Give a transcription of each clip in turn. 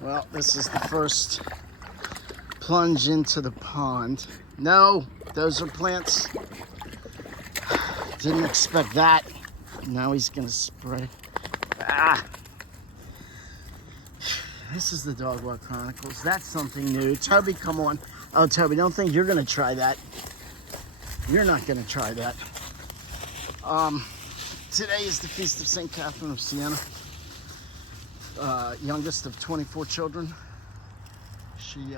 Well, this is the first plunge into the pond. No, those are plants. Didn't expect that. Now he's gonna spray. Ah! This is the Dog Walk Chronicles. That's something new. Toby, come on. Oh, Toby, don't think you're gonna try that. You're not gonna try that. Today is the Feast of St. Catherine of Siena. Youngest of 24 children. She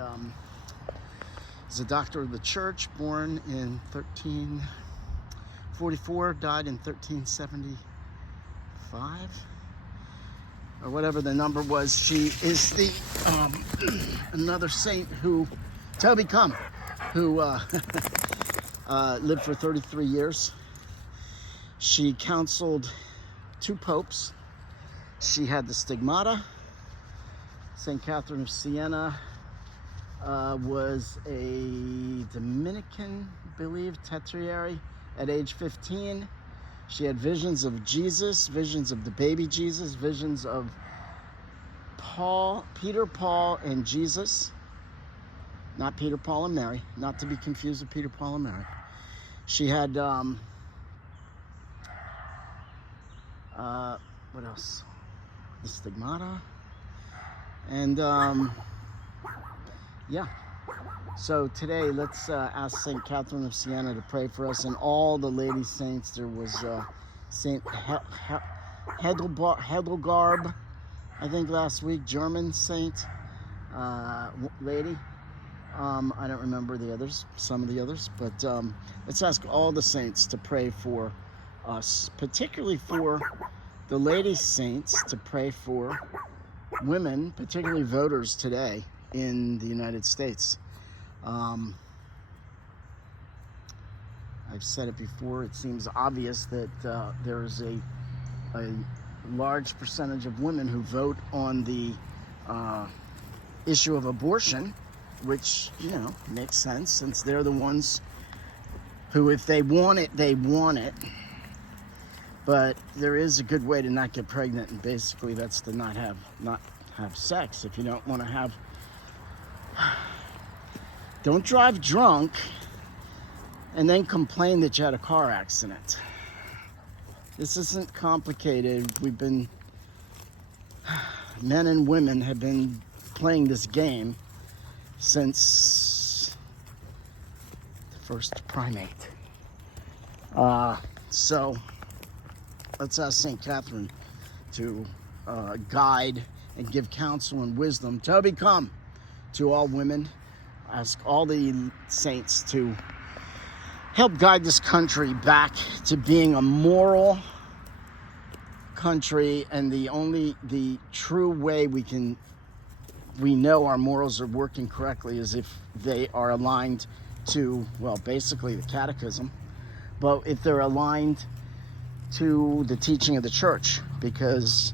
is a doctor of the church, born in 1344, died in 1375, or whatever the number was. She is the another saint who, Toby, come, who lived for 33 years. She counseled 2 popes. She had the stigmata. St. Catherine of Siena was a Dominican, I believe, tertiary at age 15. She had visions of Jesus, visions of the baby Jesus, visions of Peter, Paul, and Jesus. Not Peter, Paul, and Mary. Not to be confused with Peter, Paul, and Mary. She had, what else? The stigmata. And, yeah. So today, let's ask St. Catherine of Siena to pray for us and all the lady saints. There was St. Hedelgarb, I think last week, German saint, lady. I don't remember the others, some of the others, but let's ask all the saints to pray for us, particularly for the lady saints, to pray for women, particularly voters today in the United States. I've said it before, it seems obvious that there is a large percentage of women who vote on the issue of abortion, which, you know, makes sense, since they're the ones who, if they want it, they want it. But there is a good way to not get pregnant, and basically that's to not have sex. If you don't want to have, don't drive drunk and then complain that you had a car accident. This isn't complicated. Men and women have been playing this game since the first primate. So let's ask St. Catherine to guide and give counsel and wisdom. Toby, come, to all women. Ask all the saints to help guide this country back to being a moral country, and the true way we know our morals are working correctly is if they are aligned to, well, basically the catechism, but if they're aligned to the teaching of the church, because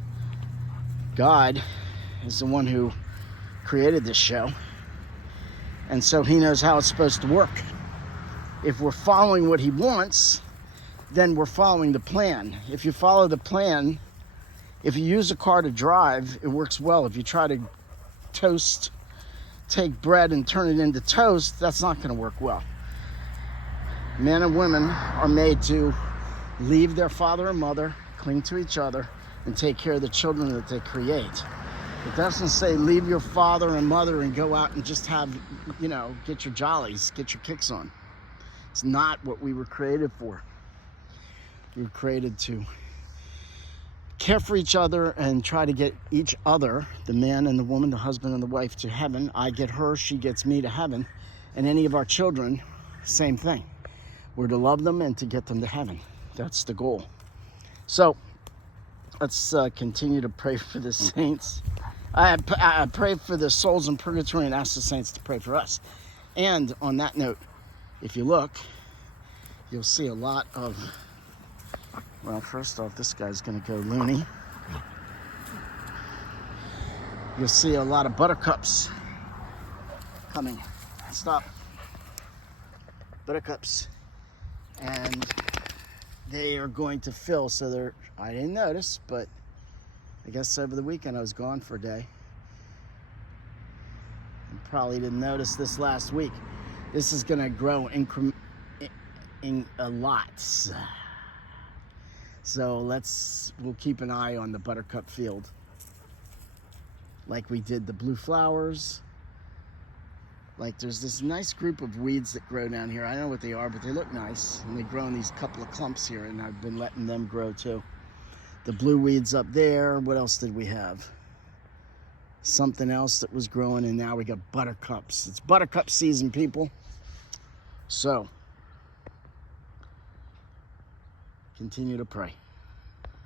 God is the one who created this show, and so he knows how it's supposed to work. If we're following what he wants, then we're following the plan. If you follow the plan, if you use a car to drive, it works well. If you try to take bread and turn it into toast, that's not going to work well. Men and women are made to leave their father and mother, cling to each other, and take care of the children that they create. It doesn't say leave your father and mother and go out and just have, get your jollies, get your kicks on. It's not what we were created for. We were created to care for each other and try to get each other, the man and the woman, the husband and the wife, to heaven. I get her, she gets me to heaven. And any of our children, same thing. We're to love them and to get them to heaven. That's the goal. So let's continue to pray for the saints. I pray for the souls in purgatory and ask the saints to pray for us. And on that note, if you look, you'll see a lot of, well, first off, this guy's going to go loony. You'll see a lot of buttercups coming. Stop. Buttercups. And they are going to fill, so I didn't notice, but I guess over the weekend I was gone for a day. probably didn't notice this last week. This is gonna grow in a lot. So we'll keep an eye on the buttercup field, like we did the blue flowers. Like there's this nice group of weeds that grow down here. I don't know what they are, but they look nice. And they grow in these couple of clumps here, and I've been letting them grow too. The blue weeds up there. What else did we have? Something else that was growing, and now we got buttercups. It's buttercup season, people. So, continue to pray.